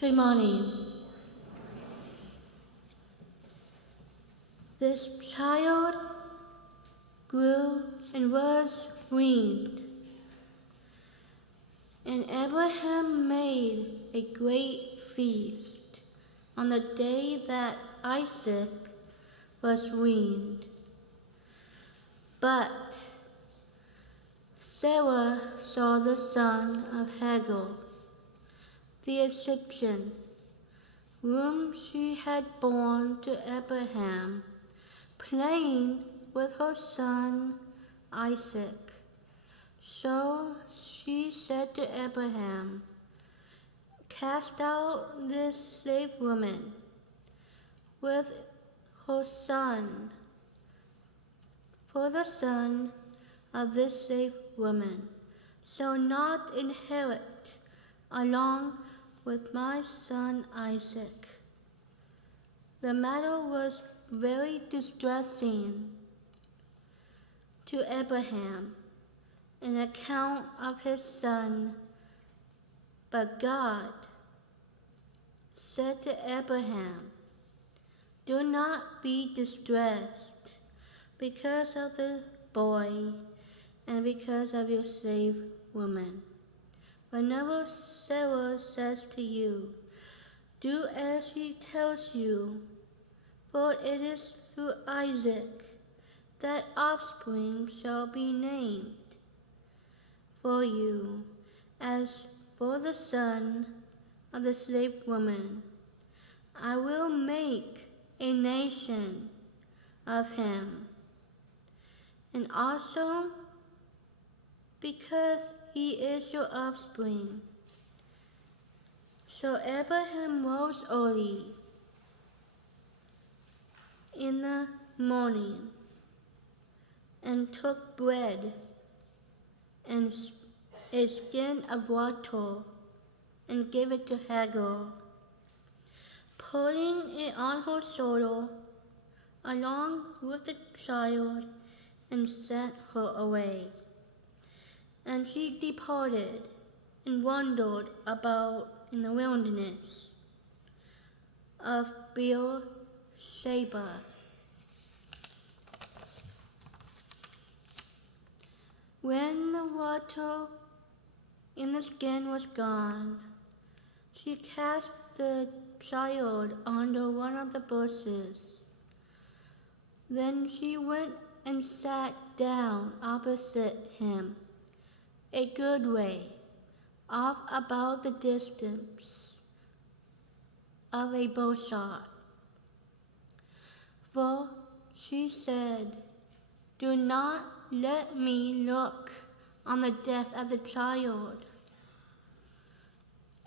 Good morning. This child grew and was weaned, and Abraham made a great feast on the day that Isaac was weaned. But Sarah saw the son of Hagar, the Egyptian, whom she had borne to Abraham, playing with her son Isaac. So she said to Abraham, "Cast out this slave woman with her son, for the son of this slave woman shall not inherit along with my son Isaac." The matter was very distressing to Abraham on account of his son, but God said to Abraham, "Do not be distressed because of the boy and because of your slave woman. Whenever Sarah says to you, 'Do as she tells you,' for it is through Isaac that offspring shall be named for you. As for the son of the slave woman, I will make a nation of him, and also because he is your offspring." So Abraham rose early in the morning and took bread and a skin of water and gave it to Hagar, putting it on her shoulder along with the child, and sent her away. And she departed and wandered about in the wilderness of Beersheba. When the water in the skin was gone, she cast the child under one of the bushes. Then she went and sat down opposite him, a good way off, about the distance of a bow shot. For she said, "Do not let me look on the death of the child."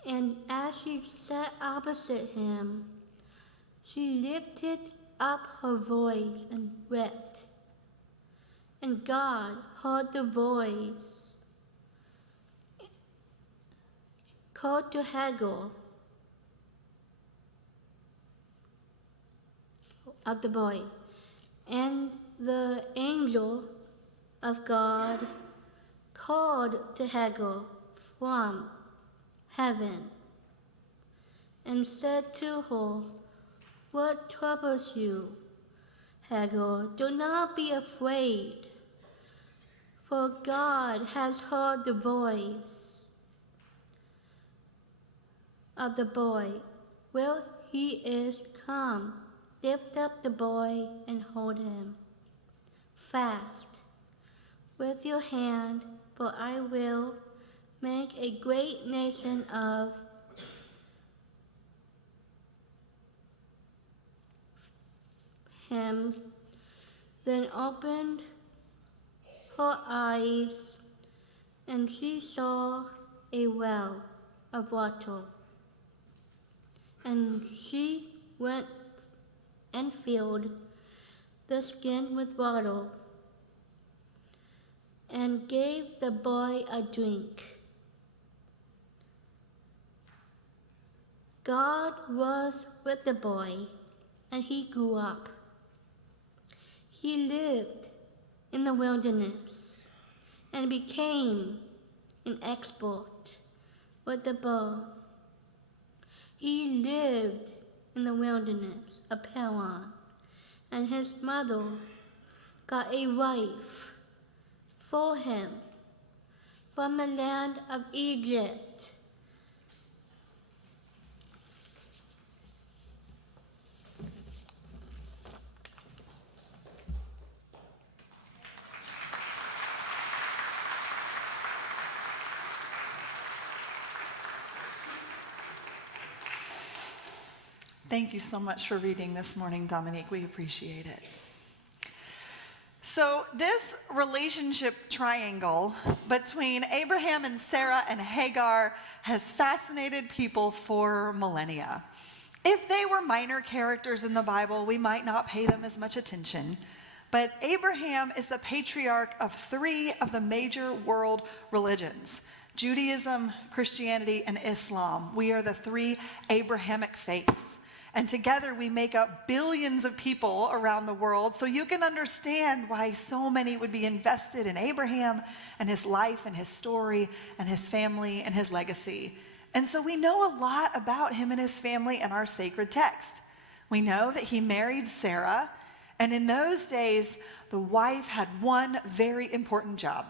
And as she sat opposite him, she lifted up her voice and wept. And God heard the voice, called to Hagar of the boy, and the angel of God called to Hagar from heaven and said to her, "What troubles you, Hagar? Do not be afraid, for God has heard the voice of the boy. Will he is come, lift up the boy and hold him fast with your hand, for I will make a great nation of him." Then opened her eyes, and she saw a well of water. And she went and filled the skin with water and gave the boy a drink. God was with the boy, and he grew up. He lived in the wilderness and became an expert with the bow. He lived in the wilderness of Paran, and his mother got a wife for him from the land of Egypt. Thank you so much for reading this morning, Dominique. We appreciate it. So this relationship triangle between Abraham and Sarah and Hagar has fascinated people for millennia. If they were minor characters in the Bible, we might not pay them as much attention. But Abraham is the patriarch of 3 of the major world religions: Judaism, Christianity, and Islam. We are the 3 Abrahamic faiths. And together we make up billions of people around the world, so you can understand why so many would be invested in Abraham and his life and his story and his family and his legacy. And so we know a lot about him and his family in our sacred text. We know that he married Sarah, and in those days, the wife had one very important job,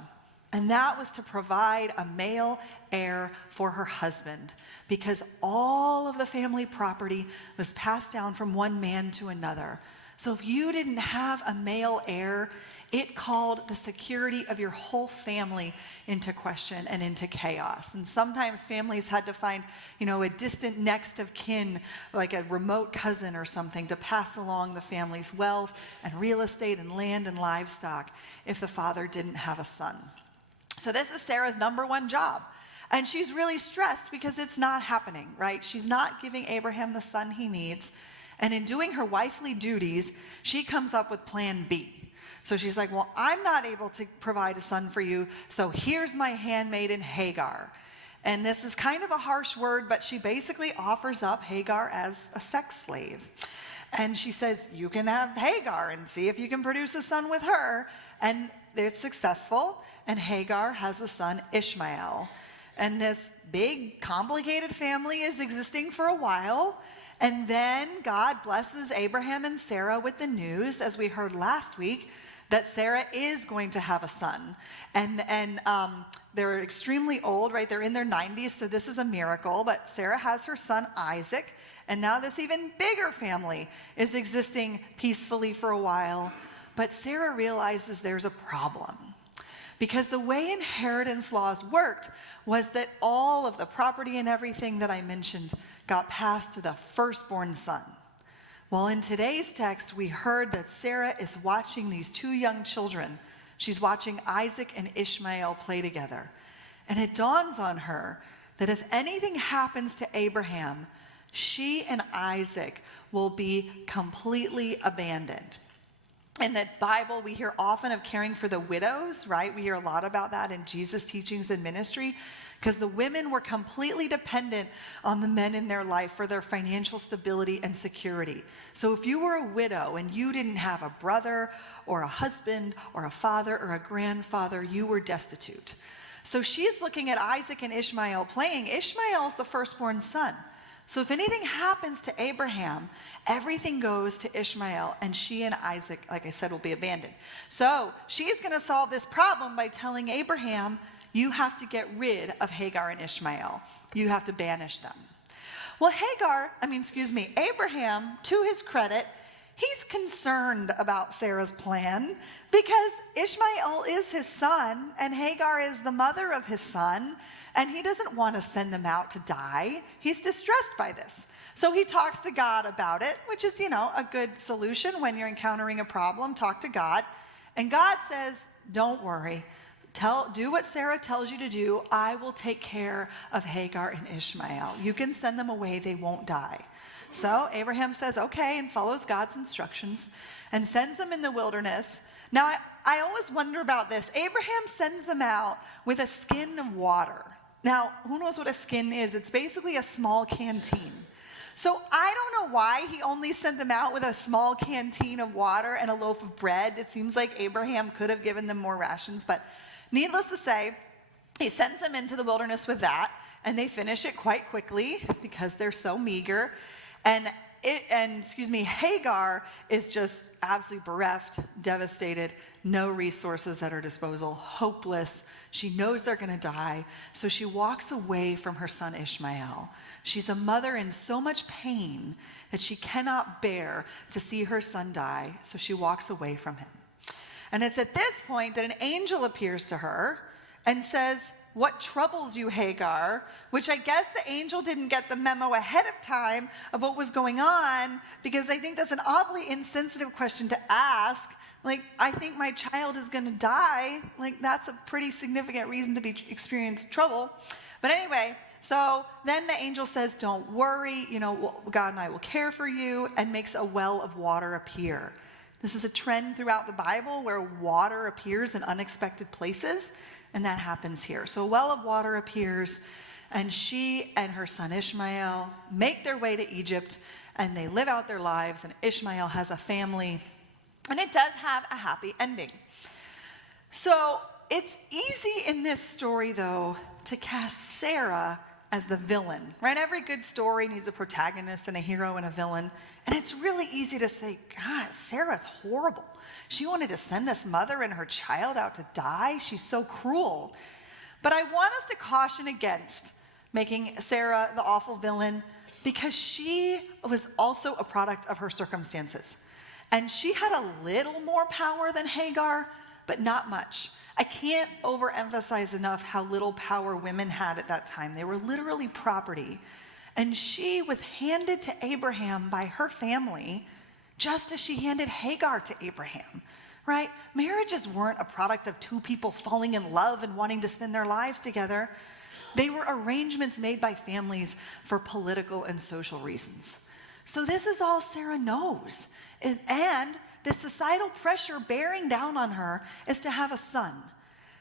and that was to provide a male heir for her husband, because all of the family property was passed down from one man to another. So if you didn't have a male heir, it called the security of your whole family into question and into chaos. And sometimes families had to find, a distant next of kin, like a remote cousin or something, to pass along the family's wealth and real estate and land and livestock if the father didn't have a son. So this is Sarah's number one job. And she's really stressed because it's not happening, right? She's not giving Abraham the son he needs. And in doing her wifely duties, she comes up with plan B. So she's like, well, I'm not able to provide a son for you, so here's my handmaiden Hagar. And this is kind of a harsh word, but she basically offers up Hagar as a sex slave. And she says, you can have Hagar and see if you can produce a son with her. And they're successful, and Hagar has a son, Ishmael. And this big, complicated family is existing for a while. And then God blesses Abraham and Sarah with the news, as we heard last week, that Sarah is going to have a son. And they're extremely old, right? They're in their 90s, so this is a miracle. But Sarah has her son, Isaac. And now this even bigger family is existing peacefully for a while. But Sarah realizes there's a problem. Because the way inheritance laws worked was that all of the property and everything that I mentioned got passed to the firstborn son. Well, in today's text, we heard that Sarah is watching these 2 young children. She's watching Isaac and Ishmael play together. And it dawns on her that if anything happens to Abraham, she and Isaac will be completely abandoned. In the Bible, we hear often of caring for the widows, right? We hear a lot about that in Jesus' teachings and ministry, because the women were completely dependent on the men in their life for their financial stability and security. So if you were a widow and you didn't have a brother or a husband or a father or a grandfather, you were destitute. So she's looking at Isaac and Ishmael playing. Ishmael's the firstborn son. So if anything happens to Abraham, everything goes to Ishmael, and she and Isaac, like I said, will be abandoned. So she's going to solve this problem by telling Abraham, you have to get rid of Hagar and Ishmael. You have to banish them. Well, Abraham, to his credit, he's concerned about Sarah's plan because Ishmael is his son and Hagar is the mother of his son. And he doesn't want to send them out to die. He's distressed by this. So he talks to God about it, which is, a good solution when you're encountering a problem. Talk to God. And God says, don't worry. Do what Sarah tells you to do. I will take care of Hagar and Ishmael. You can send them away. They won't die. So Abraham says, okay, and follows God's instructions and sends them in the wilderness. Now, I always wonder about this. Abraham sends them out with a skin of water. Now, who knows what a skin is? It's basically a small canteen. So I don't know why he only sent them out with a small canteen of water and a loaf of bread. It seems like Abraham could have given them more rations, but needless to say, He sends them into the wilderness with that, and they finish it quite quickly because they're so meager. And Hagar is just absolutely bereft, devastated, no resources at her disposal, hopeless. She knows they're going to die, so she walks away from her son Ishmael. She's a mother in so much pain that she cannot bear to see her son die, so she walks away from him. And it's at this point that an angel appears to her and says, "What troubles you, Hagar?" Which I guess the angel didn't get the memo ahead of time of what was going on, because I think that's an awfully insensitive question to ask. Like, I think my child is going to die. Like, that's a pretty significant reason to experience trouble. But anyway, so then the angel says, "Don't worry, God and I will care for you," and makes a well of water appear. This is a trend throughout the Bible where water appears in unexpected places. And that happens here. So a well of water appears, and she and her son Ishmael make their way to Egypt, and they live out their lives, and Ishmael has a family, and it does have a happy ending. So it's easy in this story, though, to cast Sarah as the villain, right? Every good story needs a protagonist and a hero and a villain. And it's really easy to say, God, Sarah's horrible. She wanted to send this mother and her child out to die. She's so cruel. But I want us to caution against making Sarah the awful villain, because she was also a product of her circumstances. And she had a little more power than Hagar, but not much. I can't overemphasize enough how little power women had at that time. They were literally property. And she was handed to Abraham by her family, just as she handed Hagar to Abraham, right? Marriages weren't a product of two people falling in love and wanting to spend their lives together. They were arrangements made by families for political and social reasons. So this is all Sarah knows. And the societal pressure bearing down on her is to have a son.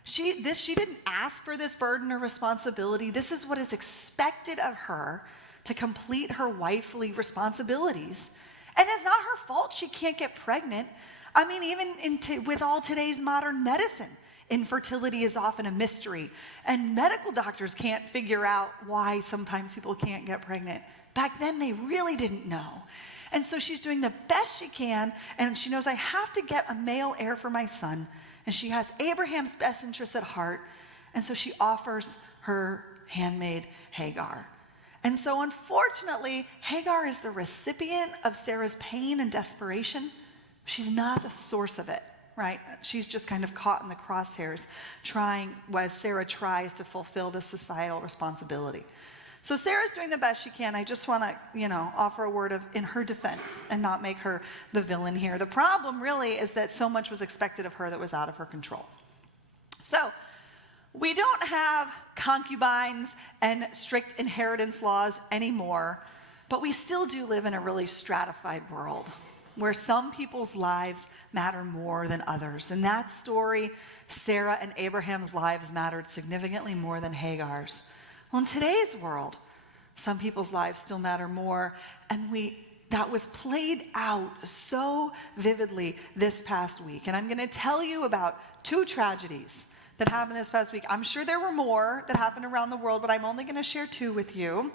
She didn't ask for this burden or responsibility. This is what is expected of her to complete her wifely responsibilities. And it's not her fault she can't get pregnant. I mean, even with all today's modern medicine, infertility is often a mystery. And medical doctors can't figure out why sometimes people can't get pregnant. Back then, they really didn't know. And so she's doing the best she can, and she knows, I have to get a male heir for my son. And she has Abraham's best interests at heart, and so she offers her handmaid Hagar. And so unfortunately, Hagar is the recipient of Sarah's pain and desperation. She's not the source of it, right? She's just kind of caught in the crosshairs, as Sarah tries to fulfill the societal responsibility. So Sarah's doing the best she can. I just want to, offer a word in her defense and not make her the villain here. The problem really is that so much was expected of her that was out of her control. So we don't have concubines and strict inheritance laws anymore, but we still do live in a really stratified world where some people's lives matter more than others. In that story, Sarah and Abraham's lives mattered significantly more than Hagar's. Well, in today's world, some people's lives still matter more, and that was played out so vividly this past week. And I'm going to tell you about two tragedies that happened this past week. I'm sure there were more that happened around the world, but I'm only going to share two with you.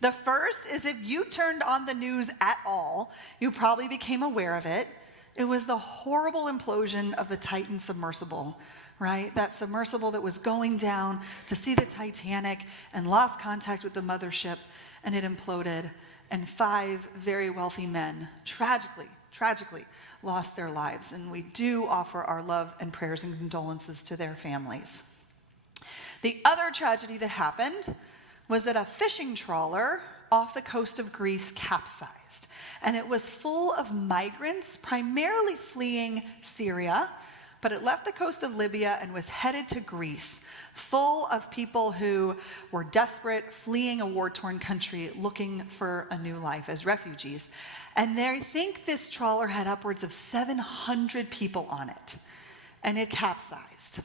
The first is, if you turned on the news at all, you probably became aware of it. It was the horrible implosion of the Titan submersible, right? That submersible that was going down to see the Titanic and lost contact with the mothership, and it imploded, and 5 very wealthy men tragically lost their lives. And we do offer our love and prayers and condolences to their families. The other tragedy that happened was that a fishing trawler off the coast of Greece capsized, and it was full of migrants, primarily fleeing Syria, but it left the coast of Libya and was headed to Greece, full of people who were desperate, fleeing a war-torn country, looking for a new life as refugees. And they think this trawler had upwards of 700 people on it, and it capsized.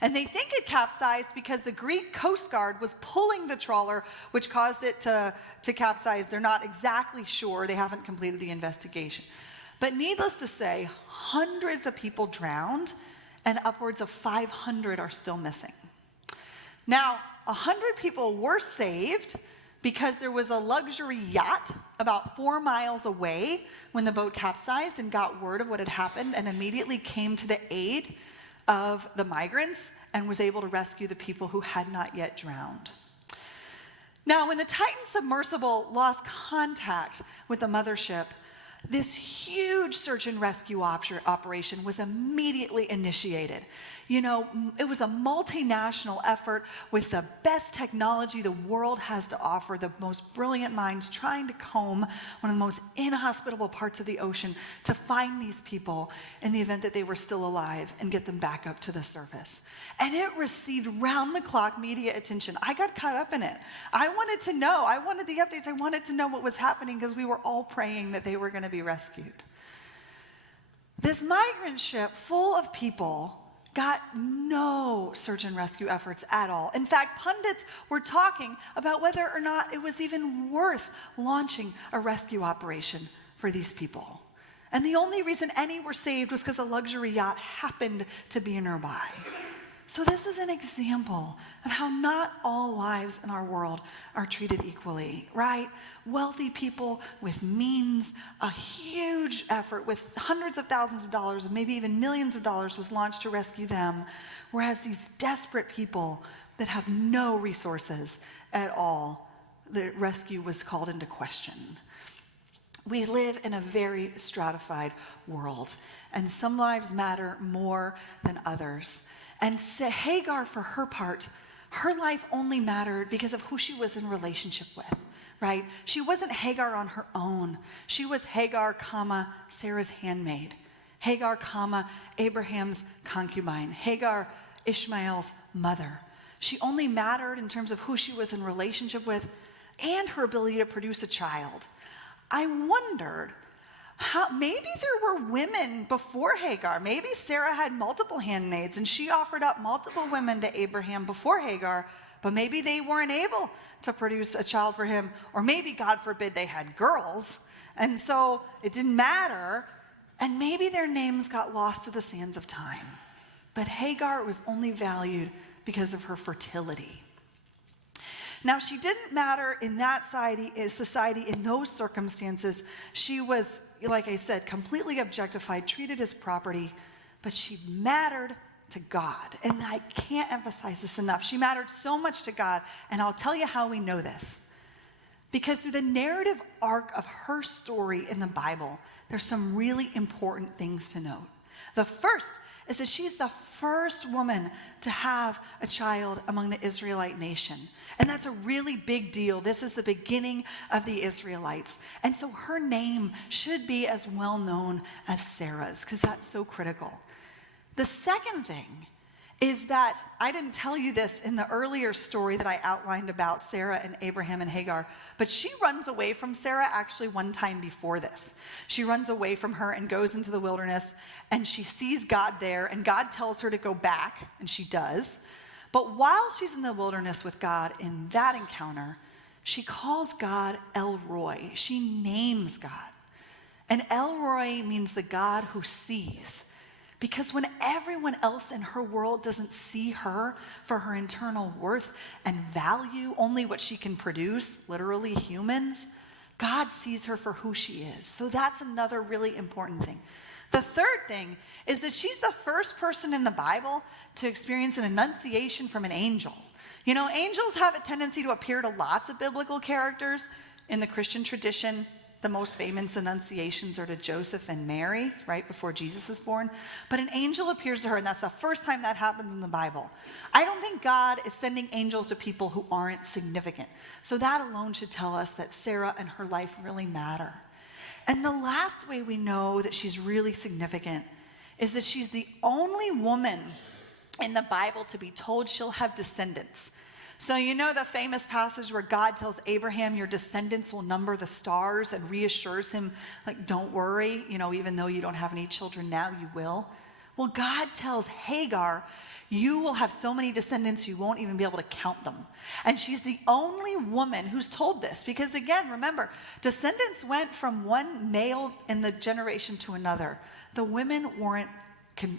And they think it capsized because the Greek Coast Guard was pulling the trawler, which caused it to capsize. They're not exactly sure. They haven't completed the investigation. But needless to say, hundreds of people drowned, and upwards of 500 are still missing. Now, 100 people were saved because there was a luxury yacht about 4 miles away when the boat capsized and got word of what had happened and immediately came to the aid of the migrants and was able to rescue the people who had not yet drowned. Now, when the Titan submersible lost contact with the mothership, this huge search and rescue operation was immediately initiated. You know, it was a multinational effort with the best technology the world has to offer, the most brilliant minds trying to comb one of the most inhospitable parts of the ocean to find these people in the event that they were still alive and get them back up to the surface. And it received round-the-clock media attention. I got caught up in it. I wanted to know. I wanted the updates. I wanted to know what was happening because we were all praying that they were going to be rescued. This migrant ship full of people got no search and rescue efforts at all. In fact, pundits were talking about whether or not it was even worth launching a rescue operation for these people. And the only reason any were saved was because a luxury yacht happened to be nearby. So this is an example of how not all lives in our world are treated equally, right? Wealthy people with means, a huge effort with hundreds of thousands of dollars, and maybe even millions of dollars was launched to rescue them, whereas these desperate people that have no resources at all, the rescue was called into question. We live in a very stratified world, and some lives matter more than others. And Hagar, for her part, her life only mattered because of who she was in relationship with, right? She wasn't Hagar on her own. She was Hagar, Sarah's handmaid. Hagar, Abraham's concubine. Hagar, Ishmael's mother. She only mattered in terms of who she was in relationship with and her ability to produce a child. I wondered how maybe there were women before Hagar. Maybe Sarah had multiple handmaids and she offered up multiple women to Abraham before Hagar, but maybe they weren't able to produce a child for him, or maybe, God forbid, they had girls, and so it didn't matter, and maybe their names got lost to the sands of time. But Hagar was only valued because of her fertility. Now, she didn't matter in that society, in those circumstances. She was, like I said, completely objectified, treated as property, but she mattered to God. And I can't emphasize this enough. She mattered so much to God, and I'll tell you how we know this. Because through the narrative arc of her story in the Bible, there's some really important things to note. The first is that she's the first woman to have a child among the Israelite nation. And that's a really big deal. This is the beginning of the Israelites. And so her name should be as well known as Sarah's, because that's so critical. The second thing is that I didn't tell you this in the earlier story that I outlined about Sarah and Abraham and Hagar, but she runs away from Sarah actually one time before this. She runs away from her and goes into the wilderness, and she sees God there, and God tells her to go back, and she does. But while she's in the wilderness with God in that encounter, she calls God El Roi. She names God. And El Roi means the God who sees. Because when everyone else in her world doesn't see her for her internal worth and value, only what she can produce, literally humans, God sees her for who she is. So that's another really important thing. The third thing is that she's the first person in the Bible to experience an annunciation from an angel. You know, angels have a tendency to appear to lots of biblical characters. In the Christian tradition, the most famous annunciations are to Joseph and Mary, right before Jesus is born. But an angel appears to her, and that's the first time that happens in the Bible. I don't think God is sending angels to people who aren't significant. So that alone should tell us that Sarah and her life really matter. And the last way we know that she's really significant is that she's the only woman in the Bible to be told she'll have descendants. So you know the famous passage where God tells Abraham, your descendants will number the stars, and reassures him, like, don't worry, you know, even though you don't have any children now, you will. Well, God tells Hagar, you will have so many descendants you won't even be able to count them. And she's the only woman who's told this, because again, remember, descendants went from one male in the generation to another. The women weren't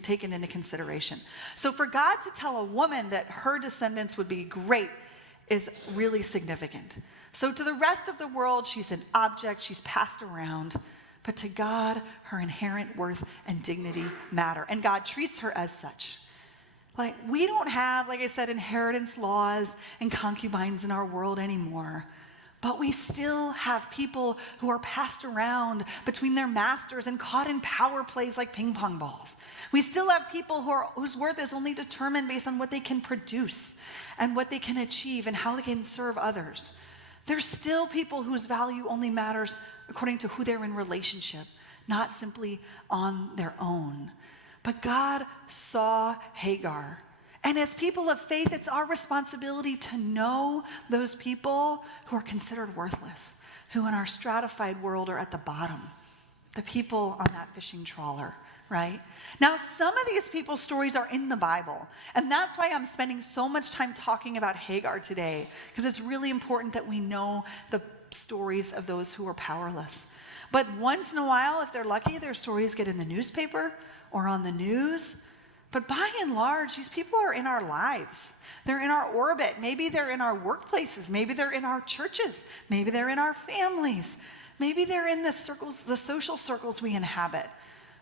taken into consideration. So for God to tell a woman that her descendants would be great is really significant. So to the rest of the world, she's an object, she's passed around. But to God, her inherent worth and dignity matter. And God treats her as such. Like, we don't have, like I said, inheritance laws and concubines in our world anymore. But we still have people who are passed around between their masters and caught in power plays like ping pong balls. We still have people whose worth is only determined based on what they can produce and what they can achieve and how they can serve others. There's still people whose value only matters according to who they're in relationship, not simply on their own. But God saw Hagar. And as people of faith, it's our responsibility to know those people who are considered worthless, who in our stratified world are at the bottom, the people on that fishing trawler, right? Now, some of these people's stories are in the Bible, and that's why I'm spending so much time talking about Hagar today, because it's really important that we know the stories of those who are powerless. But once in a while, if they're lucky, their stories get in the newspaper or on the news. But by and large, these people are in our lives. They're in our orbit. Maybe they're in our workplaces. Maybe they're in our churches. Maybe they're in our families. Maybe they're in the circles, the social circles we inhabit,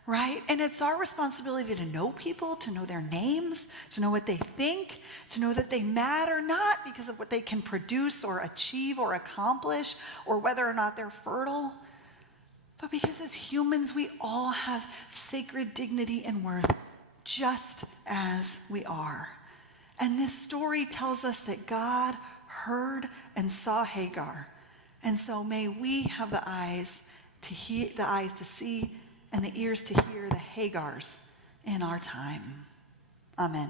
right? And it's our responsibility to know people, to know their names, to know what they think, to know that they matter, not because of what they can produce or achieve or accomplish or whether or not they're fertile, but because as humans, we all have sacred dignity and worth, just as we are. And this story tells us that God heard and saw Hagar. And so may we have the eyes to see and the ears to hear the Hagars in our time. Amen.